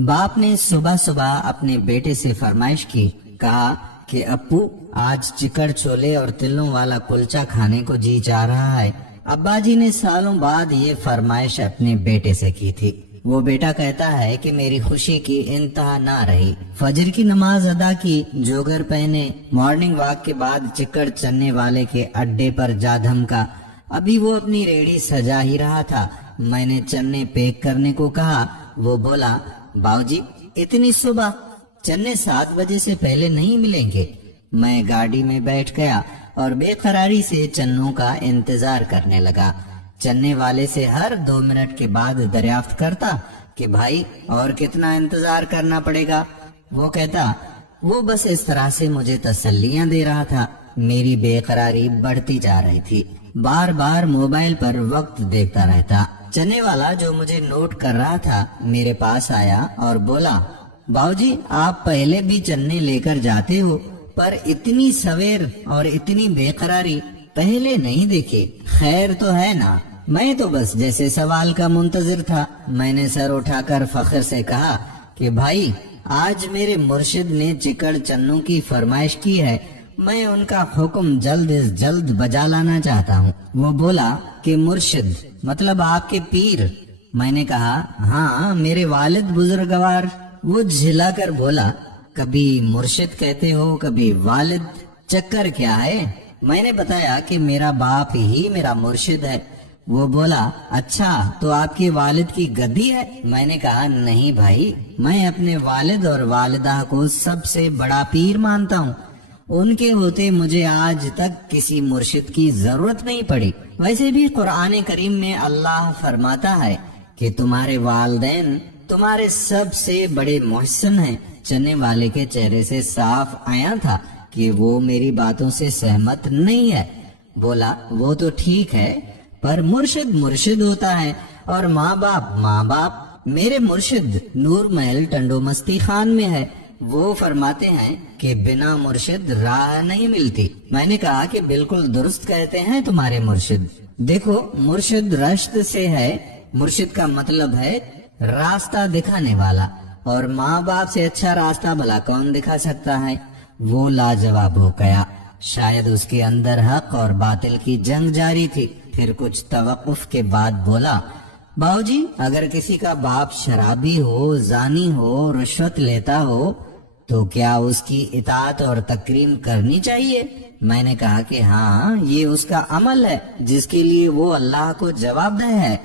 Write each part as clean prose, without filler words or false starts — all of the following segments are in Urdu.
باپ نے صبح صبح اپنے بیٹے سے فرمائش کی، کہا کہ ابو آج چکڑ چھولے اور تلوں والا کلچا کھانے کو جی چاہ رہا ہے۔ ابا جی نے سالوں بعد یہ فرمائش اپنے بیٹے سے کی تھی۔ وہ بیٹا کہتا ہے کہ میری خوشی کی انتہا نہ رہی۔ فجر کی نماز ادا کی، جوگر پہنے، مارننگ واک کے بعد چکڑ چننے والے کے اڈے پر جا دھمکا۔ ابھی وہ اپنی ریڑھی سجا ہی رہا تھا، میں نے چنے پیک کرنے کو کہا۔ وہ بولا، باؤ جی اتنی صبح چنے 7 بجے سے پہلے نہیں ملیں گے۔ میں گاڑی میں بیٹھ گیا اور بے قراری سے چنوں کا انتظار کرنے لگا۔ چنے والے سے ہر 2 منٹ کے بعد دریافت کرتا کہ بھائی اور کتنا انتظار کرنا پڑے گا۔ وہ کہتا، وہ بس اس طرح سے مجھے تسلیاں دے رہا تھا۔ میری بے قراری بڑھتی جا رہی تھی، بار بار موبائل پر وقت دیکھتا رہتا۔ چنے والا جو مجھے نوٹ کر رہا تھا میرے پاس آیا اور بولا، باؤ جی آپ پہلے بھی چنے لے کر جاتے ہو، پر اتنی سویر اور اتنی بے قراری پہلے نہیں دیکھی۔ خیر تو ہے نا؟ میں تو بس جیسے سوال کا منتظر تھا۔ میں نے سر اٹھا کر فخر سے کہا کہ بھائی آج میرے مرشد نے چکڑ چنوں کی فرمائش کی ہے، میں ان کا حکم جلد از جلد بجا لانا چاہتا ہوں۔ وہ بولا کہ مرشد مطلب آپ کے پیر؟ میں نے کہا ہاں میرے والد بزرگوار۔ وہ جھلا کر بولا، کبھی مرشد کہتے ہو کبھی والد، چکر کیا ہے؟ میں نے بتایا کہ میرا باپ ہی میرا مرشد ہے۔ وہ بولا، اچھا تو آپ کے والد کی گدی ہے؟ میں نے کہا نہیں بھائی، میں اپنے والد اور والدہ کو سب سے بڑا پیر مانتا ہوں، ان کے ہوتے مجھے آج تک کسی مرشد کی ضرورت نہیں پڑی۔ ویسے بھی قرآن کریم میں اللہ فرماتا ہے کہ تمہارے والدین تمہارے سب سے بڑے محسن ہیں۔ چنے والے کے چہرے سے صاف آیا تھا کہ وہ میری باتوں سے سہمت نہیں ہے۔ بولا، وہ تو ٹھیک ہے، پر مرشد مرشد ہوتا ہے اور ماں باپ ماں باپ۔ میرے مرشد نور محل ٹنڈو مستی خان میں ہے، وہ فرماتے ہیں کہ بنا مرشد راہ نہیں ملتی۔ میں نے کہا کہ بالکل درست کہتے ہیں تمہارے مرشد۔ دیکھو مرشد رشد سے ہے، مرشد کا مطلب ہے راستہ دکھانے والا، اور ماں باپ سے اچھا راستہ بھلا کون دکھا سکتا ہے؟ وہ لاجواب ہو گیا، شاید اس کے اندر حق اور باطل کی جنگ جاری تھی۔ پھر کچھ توقف کے بعد بولا، باؤ جی اگر کسی کا باپ شرابی ہو، زانی ہو، رشوت لیتا ہو تو کیا اس کی اطاعت اور تکریم کرنی چاہیے؟ میں نے کہا کہ ہاں یہ اس کا عمل ہے جس کے لیے وہ اللہ کو جواب دہ ہے،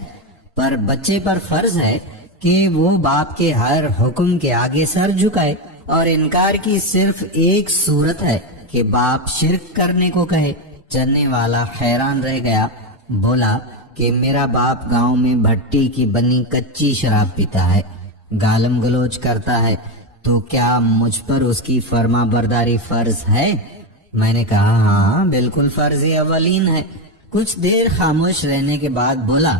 پر بچے پر فرض ہے کہ وہ باپ کے ہر حکم کے آگے سر جھکائے، اور انکار کی صرف ایک صورت ہے کہ باپ شرک کرنے کو کہے۔ چنے والا حیران رہ گیا، بولا کہ میرا باپ گاؤں میں بھٹی کی بنی کچی شراب پیتا ہے، گالم گلوچ کرتا ہے، تو کیا مجھ پر اس کی فرما برداری فرض ہے؟ میں نے کہا ہاں بالکل فرض اولین ہے۔ کچھ دیر خاموش رہنے کے بعد بولا،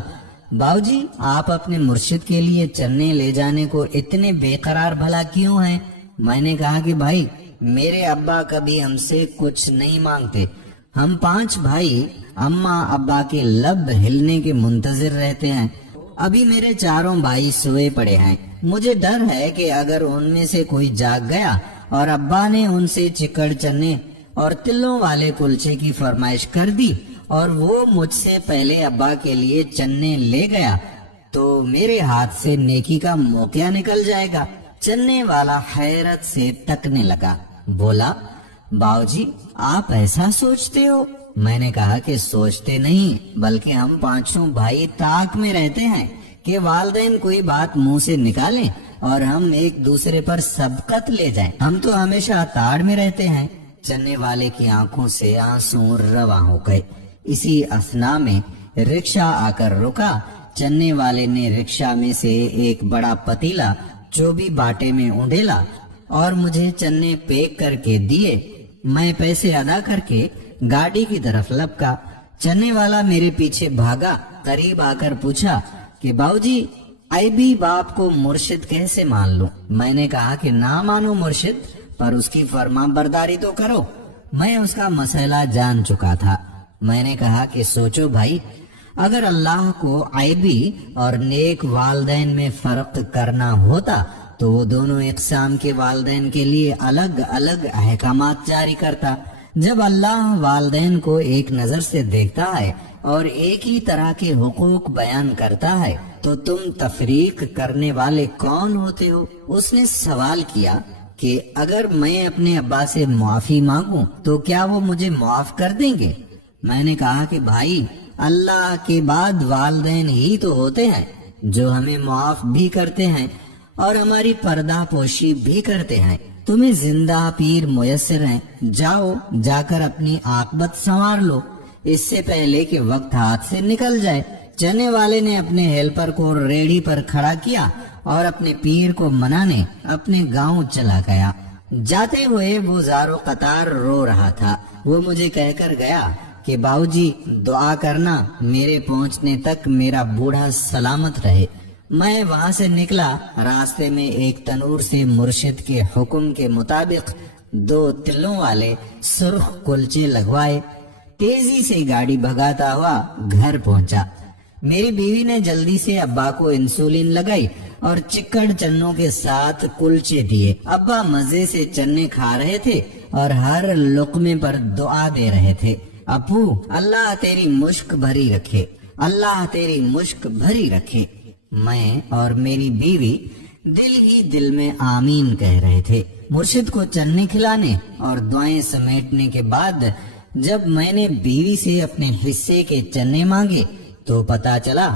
باؤ جی آپ اپنے مرشد کے لیے چنے لے جانے کو اتنے بے قرار بھلا کیوں ہیں؟ میں نے کہا کہ بھائی میرے ابا کبھی ہم سے کچھ نہیں مانگتے، ہم 5 بھائی اماں ابا کے لب ہلنے کے منتظر رہتے ہیں۔ ابھی میرے 4 بھائی سوئے پڑے ہیں، مجھے ڈر ہے کہ اگر ان میں سے کوئی جاگ گیا اور ابا نے ان سے چکڑ چنے اور تلوں والے کلچے کی فرمائش کر دی اور وہ مجھ سے پہلے ابا کے لیے چنے لے گیا تو میرے ہاتھ سے نیکی کا موقع نکل جائے گا۔ چنے والا حیرت سے تکنے لگا، بولا، باؤ جی آپ ایسا سوچتے ہو؟ میں نے کہا کہ سوچتے نہیں بلکہ ہم 5 بھائی طاق میں رہتے ہیں کہ والدین کوئی بات منہ سے نکالیں اور ہم ایک دوسرے پر سبقت لے جائیں، ہم تو ہمیشہ تاڑ میں رہتے ہیں۔ چنے والے کی آنکھوں سے آنسو رواں ہو گئے۔ اسی اثنا میں رکشہ آ کر رکا۔ چنے والے نے رکشہ میں سے ایک بڑا پتیلا جو بھی باٹے میں اونڈیلا اور مجھے چنے پیک کر کے دیے۔ میں پیسے ادا کر کے گاڑی کی طرف لپکا۔ چنے والا میرے پیچھے بھاگا، قریب آ کر پوچھا کہ باؤ جی آئی بھی باپ کو مرشد کیسے مان لوں؟ میں نے کہا کہ نہ مانو مرشد، پر اس کی فرما برداری تو کرو۔ میں اس کا مسئلہ جان چکا تھا۔ میں نے کہا کہ سوچو بھائی، اگر اللہ کو عیبی اور نیک والدین میں فرق کرنا ہوتا تو وہ دونوں اقسام کے والدین کے لیے الگ الگ احکامات جاری کرتا۔ جب اللہ والدین کو ایک نظر سے دیکھتا ہے اور ایک ہی طرح کے حقوق بیان کرتا ہے تو تم تفریق کرنے والے کون ہوتے ہو؟ اس نے سوال کیا کہ اگر میں اپنے ابا سے معافی مانگوں تو کیا وہ مجھے معاف کر دیں گے؟ میں نے کہا کہ بھائی، اللہ کے بعد والدین ہی تو ہوتے ہیں جو ہمیں معاف بھی کرتے ہیں اور ہماری پردہ پوشی بھی کرتے ہیں۔ تمہیں زندہ پیر میسر ہیں، جاؤ جا کر اپنی عاقبت سنوار لو اس سے پہلے کہ وقت ہاتھ سے نکل جائے۔ چنے والے نے اپنے ہیلپر کو ریڑھی پر کھڑا کیا اور اپنے پیر کو منانے اپنے گاؤں چلا گیا۔ جاتے ہوئے وہ زارو قطار رو رہا تھا۔ وہ مجھے کہہ کر گیا کہ باؤ جی دعا کرنا میرے پہنچنے تک میرا بوڑھا سلامت رہے۔ میں وہاں سے نکلا۔ راستے میں ایک تنور سے مرشد کے حکم کے مطابق 2 تلوں والے سرخ کلچے لگوائے۔ تیزی سے گاڑی بھگاتا ہوا گھر پہنچا۔ میری بیوی نے جلدی سے ابا کو انسولین لگائی اور چکڑ چنوں کے ساتھ کلچے دیے۔ ابا مزے سے چنے کھا رہے تھے اور ہر لقمے پر دعا دے رہے تھے، ابو اللہ تیری مشک بھری رکھے، اللہ تیری مشک بھری رکھے۔ میں اور میری بیوی دل ہی دل میں آمین کہہ رہے تھے۔ مرشد کو چنے کھلانے اور دعائیں سمیٹنے کے بعد جب میں نے بیوی سے اپنے حصے کے چنے مانگے تو پتا چلا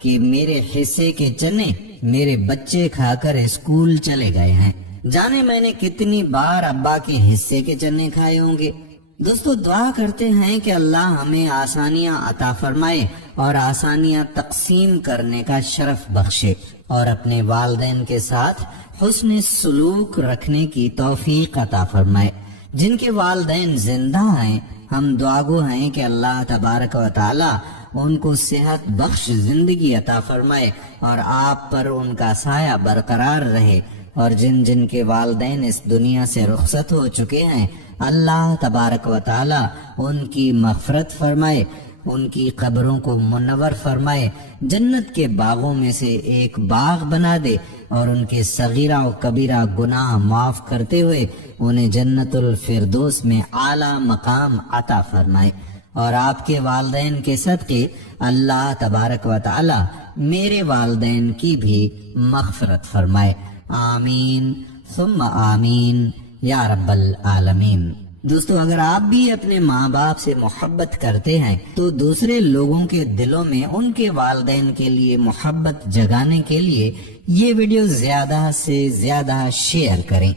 کہ میرے حصے کے چنے میرے بچے کھا کر اسکول چلے گئے ہیں۔ جانے میں نے کتنی بار ابا کے حصے کے چنے کھائے ہوں گے۔ دوستو، دعا کرتے ہیں کہ اللہ ہمیں آسانیاں عطا فرمائے اور آسانیاں تقسیم کرنے کا شرف بخشے اور اپنے والدین کے ساتھ حسن سلوک رکھنے کی توفیق عطا فرمائے۔ جن کے والدین زندہ ہیں ہم دعاگو ہیں کہ اللہ تبارک و تعالی ان کو صحت بخش زندگی عطا فرمائے اور آپ پر ان کا سایہ برقرار رہے، اور جن جن کے والدین اس دنیا سے رخصت ہو چکے ہیں اللہ تبارک و تعالی ان کی مغفرت فرمائے، ان کی قبروں کو منور فرمائے، جنت کے باغوں میں سے ایک باغ بنا دے اور ان کے صغیرہ و کبیرہ گناہ معاف کرتے ہوئے انہیں جنت الفردوس میں اعلیٰ مقام عطا فرمائے، اور آپ کے والدین کے صدقے اللہ تبارک و تعالی میرے والدین کی بھی مغفرت فرمائے۔ آمین ثم آمین یا رب العالمین۔ دوستو، اگر آپ بھی اپنے ماں باپ سے محبت کرتے ہیں تو دوسرے لوگوں کے دلوں میں ان کے والدین کے لیے محبت جگانے کے لیے یہ ویڈیو زیادہ سے زیادہ شیئر کریں۔